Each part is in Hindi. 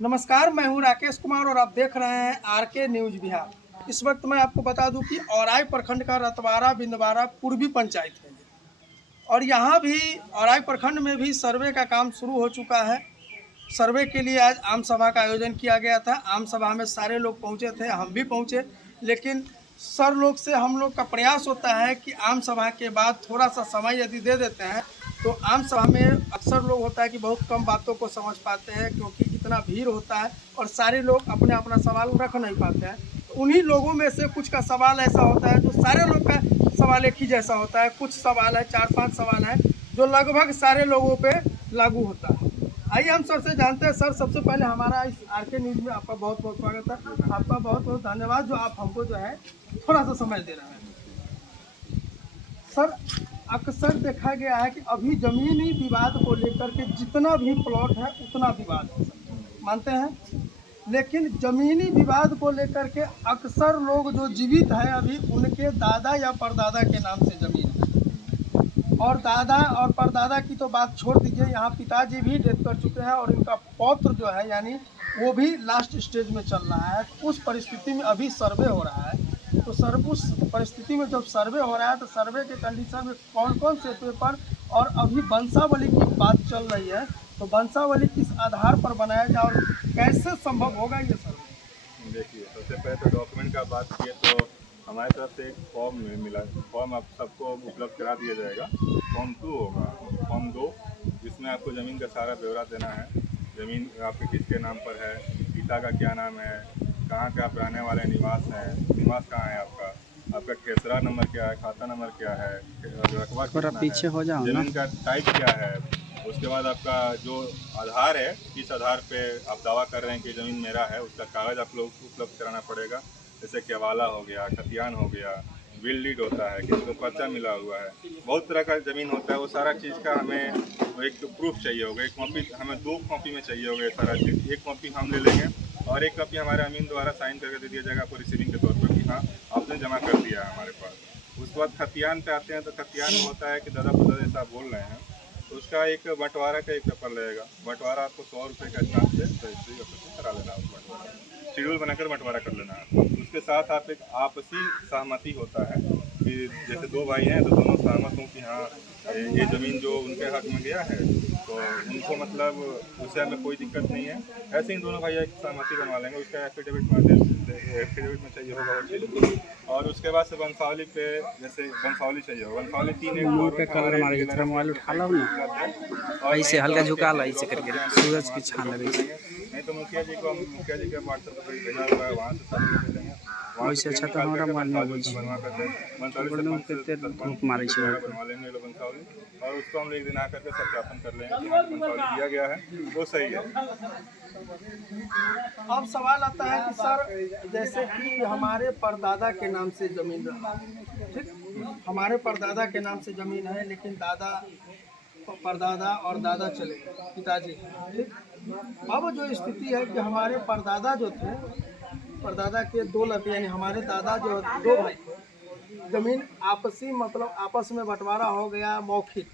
नमस्कार, मैं हूं राकेश कुमार और आप देख रहे हैं आरके न्यूज बिहार। इस वक्त मैं आपको बता दूं कि औराई प्रखंड का रतवारा बिंदवारा पूर्वी पंचायत है और यहां भी औराई प्रखंड में भी सर्वे का काम शुरू हो चुका है। सर्वे के लिए आज आम सभा का आयोजन किया गया था। आम सभा में सारे लोग पहुंचे थे, हम भी पहुंचे, लेकिन सर लोग से हम लोग का प्रयास होता है कि आम सभा के बाद थोड़ा सा समय यदि दे देते हैं तो आम सभा में अक्सर लोग होता है कि बहुत कम बातों को समझ पाते हैं, क्योंकि इतना भीड़ होता है और सारे लोग अपने अपना सवाल रख नहीं पाते हैं। तो उन्हीं लोगों में से कुछ का सवाल ऐसा होता है जो सारे लोग का सवाल एक ही जैसा होता है। कुछ सवाल है, 4-5 सवाल है जो लगभग सारे लोगों पे लागू होता है। आइए हम सर से जानते हैं। सर, सबसे पहले हमारा इस आरके न्यूज़ में आपका बहुत बहुत स्वागत है। आपका बहुत बहुत धन्यवाद जो आप हमको जो है थोड़ा सा समय दे रहे हैं। सर, अक्सर देखा गया है कि अभी जमीनी विवाद को लेकर के जितना भी प्लॉट है उतना विवाद है, मानते हैं, लेकिन जमीनी विवाद को लेकर के अक्सर लोग जो जीवित है अभी उनके दादा या परदादा के नाम से जमीन है। और दादा और परदादा की तो बात छोड़ दीजिए, यहाँ पिताजी भी डेथ कर चुके हैं और इनका पौत्र जो है यानी वो भी लास्ट स्टेज में चल रहा है। उस परिस्थिति में अभी सर्वे हो रहा है, तो सर उस परिस्थिति में जब सर्वे हो रहा है तो सर्वे के कंडीशन में कौन कौन से पेपर और अभी वंशावली की बात चल रही है, तो वंशावली किस आधार पर बनाया जाए और कैसे संभव होगा ये सर्वे? देखिए, सबसे पहले तो डॉक्यूमेंट का बात किए तो हमारी तरफ से एक फॉर्म मिला। फॉर्म आप सबको उपलब्ध करा दिया जाएगा। फॉर्म 2 होगा, फॉर्म 2 जिसमें आपको ज़मीन का सारा ब्यौरा देना है। ज़मीन आपके किसके नाम पर है, पिता का क्या नाम है, कहाँ के आप रहने वाले निवास हैं, निवास कहाँ है आपका खेसरा नंबर क्या है, खाता नंबर क्या है, रकबा कितना पीछे है, हो जाओ ना। ज़मीन का टाइप क्या है। उसके बाद आपका जो आधार है, किस आधार पे आप दावा कर रहे हैं कि ज़मीन मेरा है, उसका कागज़ आप लोग उपलब्ध कराना पड़ेगा। जैसे कि हवाला हो गया, खतियान हो गया, विल डीड होता है, किसी को पर्चा मिला हुआ है, बहुत तरह का ज़मीन होता है। वो सारा चीज़ का हमें एक प्रूफ चाहिए होगा। एक कॉपी हमें 2 कॉपी में चाहिए होगा ये सारा चीज़। एक कॉपी हम ले लेंगे और एक कॉपी हमारे अमीन द्वारा साइन करके दे दिया जाएगा आपको रिसीविंग के तौर पर कि हाँ आपने जमा कर दिया है हमारे पास। उसके बाद खतियान पे आते हैं तो खतियान में होता है कि दादा पुदादा जैसा बोल रहे हैं तो उसका एक बंटवारा का एक पेपर लगेगा। बंटवारा आपको 100 रुपये का स्टाम्प से रजिस्ट्री ऑफिस में करा लेना है। उस बंटवारा शेड्यूल बनाकर बंटवारा कर लेना है। उसके साथ आप एक आपसी सहमति होता है कि जैसे 2 भाई हैं तो दोनों सहमत हों कि हाँ ये ज़मीन जो उनके हक में गया है तो उनको मतलब उससे हमें कोई दिक्कत नहीं है। ऐसे ही दोनों भाई एक सहमति बनवा लेंगे। उसका एफिडेविट में चाहिए होगा वो चीज़। और उसके बाद से वंशावली पे जैसे वंशावली चाहिए होगा। वंशावली 3 मोबाइल उठा लो ना, ऐसे हल्का झुका लो, ऐसे करके सूरज की छान लगे। नहीं तो मुखिया जी को मुखिया जी के व्हाट्सएप पर भेजा हुआ है, वहाँ से सब ले लेंगे। वैसे अच्छा तो हमारा मानना बनवा करके धूप मारे बनवा लेंगे लोग वंशावली और उसको हम एक दिन आकर के सत्यापन कर लेंगे कि हाँ वंशावली दिया गया है वो सही है। अब सवाल आता है कि सर, जैसे कि हमारे परदादा के नाम से जमीन रहा, ठीक, हमारे परदादा के नाम से जमीन है, लेकिन दादा परदादा और दादा चले गए, पिताजी, ठीक। अब जो स्थिति है कि हमारे परदादा जो थे, परदादा के 2 लड़के यानी हमारे दादा जो 2 भाई थे, जमीन आपसी मतलब आपस में बंटवारा हो गया मौखिक।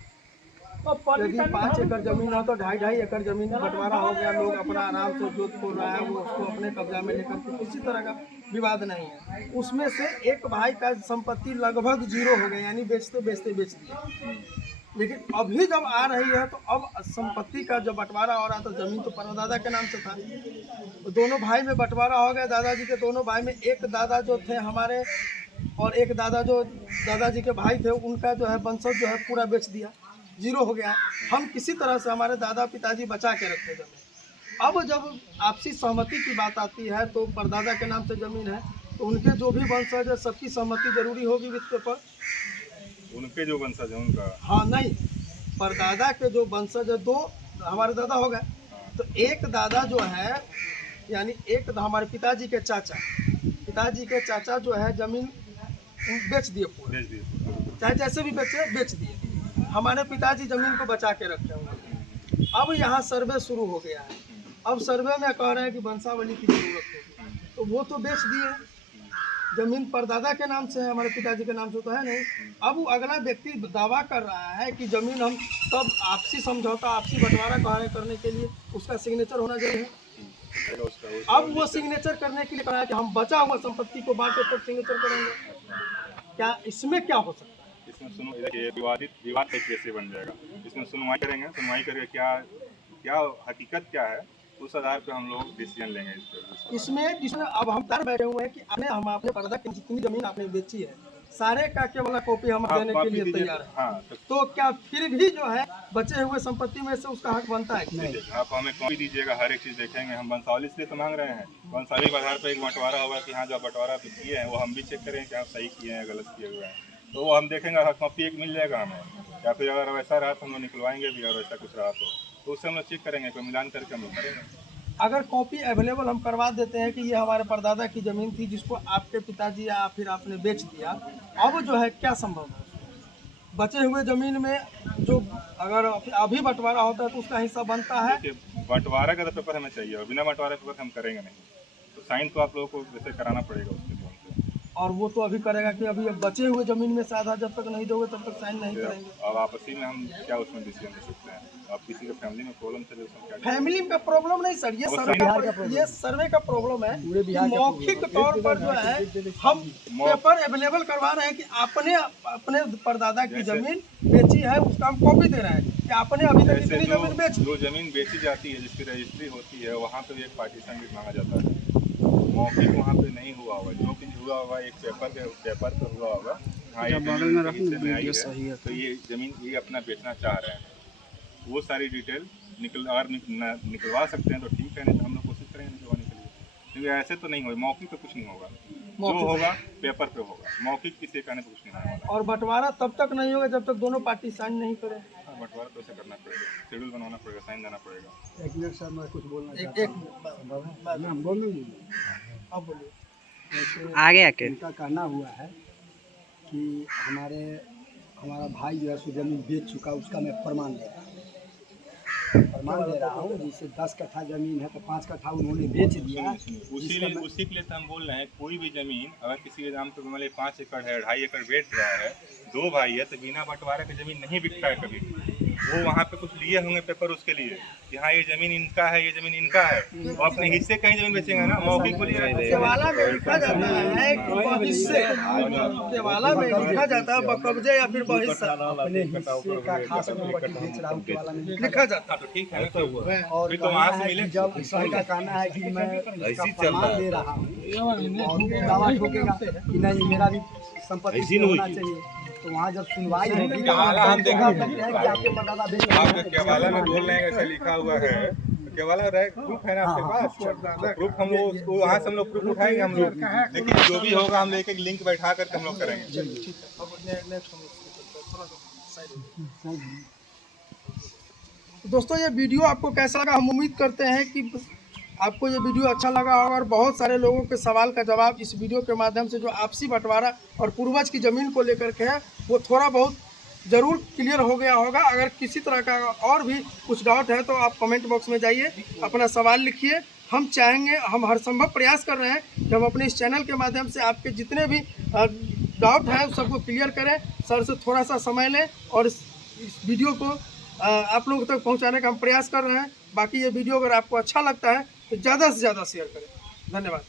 यदि 5 एकड़ जमीन हो तो 2.5 एकड़ जमीन बंटवारा हो गया। लोग अपना आराम से जोत खोल रहा है, वो उसको अपने कब्जा में लेकर के, किसी तरह का विवाद नहीं है। उसमें से एक भाई का संपत्ति लगभग 0 हो गया, यानी बेचते बेचते बेच दिया। लेकिन अभी जब आ रही है तो अब संपत्ति का जब बंटवारा हो रहा था, जमीन तो परदादा के नाम से था, तो दोनों भाई में बंटवारा हो गया। दादाजी के दोनों भाई में एक दादा जो थे हमारे और एक दादा जो दादाजी के भाई थे, उनका जो है वंशज जो है पूरा बेच दिया, 0 हो गया। हम किसी तरह से हमारे दादा पिताजी बचा के रखे जमीन। अब जब आपसी सहमति की बात आती है तो परदादा के नाम से ज़मीन है तो उनके जो भी वंशज है सबकी सहमति जरूरी होगी वित्त पेपर। उनके जो वंशज है उनका, हाँ नहीं, परदादा के जो वंशज है 2 हमारे दादा हो गए, तो एक दादा जो है यानी एक हमारे पिताजी के चाचा जो है जमीन बेच दिए पूरा, चाहे जैसे भी बेचे बेच दिए। हमारे पिताजी जमीन को बचा के रखे हुए। अब यहाँ सर्वे शुरू हो गया है। अब सर्वे में कह रहे हैं कि वंशावली की जरूरत होगी, तो वो तो बेच दिए, जमीन परदादा के नाम से है, हमारे पिताजी के नाम से तो है नहीं। अब वो अगला व्यक्ति दावा कर रहा है कि जमीन हम तब आपसी समझौता आपसी बंटवारा करने के लिए उसका सिग्नेचर होना जरूरी है। अब वो सिग्नेचर करने के लिए कहा है कि हम बचा हुआ संपत्ति को बांटे पर सिग्नेचर करेंगे। क्या इसमें क्या हो सकता है? इसमें सुनो, देखिए विवाद एक कैसे बन जाएगा। इसमें सुनवाई करेंगे, सुनवाई करके क्या हकीकत क्या है, उस आधार पे हम लोग डिसीजन लेंगे इसमें अब हम तैयार बैठे हुए हैं कि हम अपने पर्दा की जितनी जमीन आपने बेची है सारे का केवल कॉपी हम देने के लिए तैयार है। हाँ, तो क्या फिर भी जो है बचे हुए संपत्ति में से उसका हक बनता है? नहीं, आप हमें कॉपी दीजिएगा, हर एक चीज़ देखेंगे। हम वंशावली इसलिए तो मांग रहे हैं, वंशावली के आधार पर एक बंटवारा होगा कि हाँ जो बंटवारा तो किए हैं वो हम भी चेक करें कि आप सही किए हैं गलत किए हुए हैं, तो वो हम देखेंगे। हर कॉपी एक मिल जाएगा हमें, या फिर अगर वैसा रहा तो हम लोग निकलवाएंगे भी, और वैसा कुछ रहा तो उससे हम लोग चेक करेंगे, कोई मिलान करके हम लोग करेंगे। अगर कॉपी अवेलेबल हम करवा देते हैं कि ये हमारे परदादा की ज़मीन थी जिसको आपके पिताजी या फिर आपने बेच दिया, अब जो है क्या संभव है? बचे हुए ज़मीन में जो अगर अभी बंटवारा होता है तो उसका हिस्सा बनता है। बंटवारा का तो पेपर हमें चाहिए, और बिना बंटवारे पेपर हम करेंगे नहीं, तो साइन तो आप लोगों को जैसे कराना पड़ेगा उसके लिए। और वो तो अभी करेगा कि अभी बचे हुए ज़मीन में से आधा जब तक नहीं दोगे तब तक साइन नहीं करेंगे। अब आपसी में हम क्या उसमें डिसीजन ले सकते हैं? आप किसी के फैमिली में प्रॉब्लम चले उसमें क्या? फैमिली का प्रॉब्लम नहीं सर, ये सर्वे का प्रॉब्लम है। मौखिक तौर पर जो है हम पेपर अवेलेबल करवा रहे हैं कि आपने अपने परदादा की जमीन बेची है, उसका हम कॉपी दे रहे हैं कि आपने अभी तक इतनी जमीन बेची। जो जमीन बेची जाती है जिसकी रजिस्ट्री होती है वहाँ पे एक पार्टीशन भी मांगा जाता है। मौखिक वहाँ पे नहीं हुआ होगा, जो कुछ हुआ होगा एक पेपर पे हुआ होगा। हाँ, ये बगल में रखना तो ये जमीन ये अपना बेचना चाह रहे हैं, वो सारी डिटेल निकलवा सकते हैं तो ठीक है, नहीं तो हम लोग कोशिश करेंगे निकलवाने के लिए, क्योंकि ऐसे तो नहीं होगा। मौखिक पे कुछ नहीं होगा, जो होगा पेपर पे होगा, मौखिक किसी कहने पे कुछ नहीं होने वाला। और बंटवारा तब तक नहीं होगा जब तक दोनों पार्टी साइन नहीं करें। हाँ, बंटवारा तो ऐसे करना पड़ेगा, शेड्यूल बनवाना पड़ेगा, साइन देना पड़ेगा। एक मिनट सर, मैं कुछ बोलना अब बोलिए। आगे आके उनका कहना हुआ है कि हमारा भाई जो है सो जमीन बेच चुका, उसका मैं प्रमाण दे रहा हूँ। जैसे 10 कट्ठा जमीन है तो 5 कट्ठा उन्होंने बेच दिया। उसी के लिए तो हम बोल रहे हैं, कोई भी जमीन अगर किसी के नाम पे मान लीजिए 5 एकड़ है, 2.5 एकड़ बेच रहा है, 2 भाई है, तो बिना बंटवारे की जमीन नहीं बिकता है कभी। वो वहाँ पे कुछ लिए होंगे पेपर उसके लिए कि हाँ ये जमीन इनका है, ये जमीन इनका है, वो अपने हिस्से कहीं जमीन बेचेंगे ना, मौखिक को लिए केवाला में लिखा जाता है केवाला में लिखा जाता है बकब्जे या फिर बहिस्सा अपने हिस्से का खास प्रॉपर्टी बेच रहा हूँ केवाला में लिखा जाता है। तो ठीक है, तो और फिर तो वहाँ से मिले। जब सर का कहना है कि मैं इसका प्रमाण दे रहा हूँ और वो दावा ठोकेगा कि नहीं मेरा भी संपत्ति होना चाहिए, तो वहाँ जब सुनवाई होगी तो हम देखेंगे आपके परदादा बेच आपके केवाला में बोल रहे हैं ऐसा लिखा हुआ है, तो केवाला प्रूफ है ना आपके पास? प्रूफ हम लोग उसको वहाँ से हम लोग प्रूफ उठाएंगे हम लोग, लेकिन जो भी होगा हम एक लिंक बैठा करके हम लोग करेंगे। दोस्तों ये वीडियो आपको कैसा लगा? हम उम्मीद करते हैं कि आपको ये वीडियो अच्छा लगा होगा और बहुत सारे लोगों के सवाल का जवाब इस वीडियो के माध्यम से जो आपसी बंटवारा और पूर्वज की ज़मीन को लेकर के है वो थोड़ा बहुत ज़रूर क्लियर हो गया होगा। अगर किसी तरह का और भी कुछ डाउट है तो आप कमेंट बॉक्स में जाइए, अपना सवाल लिखिए। हम चाहेंगे, हम हर संभव प्रयास कर रहे हैं कि हम अपने इस चैनल के माध्यम से आपके जितने भी डाउट हैं सबको क्लियर करें। सर से थोड़ा सा समय लें और इस वीडियो को आप लोगों तक पहुंचाने का हम प्रयास कर रहे हैं। बाकी ये वीडियो अगर आपको अच्छा लगता है तो ज़्यादा से ज़्यादा शेयर करें। धन्यवाद।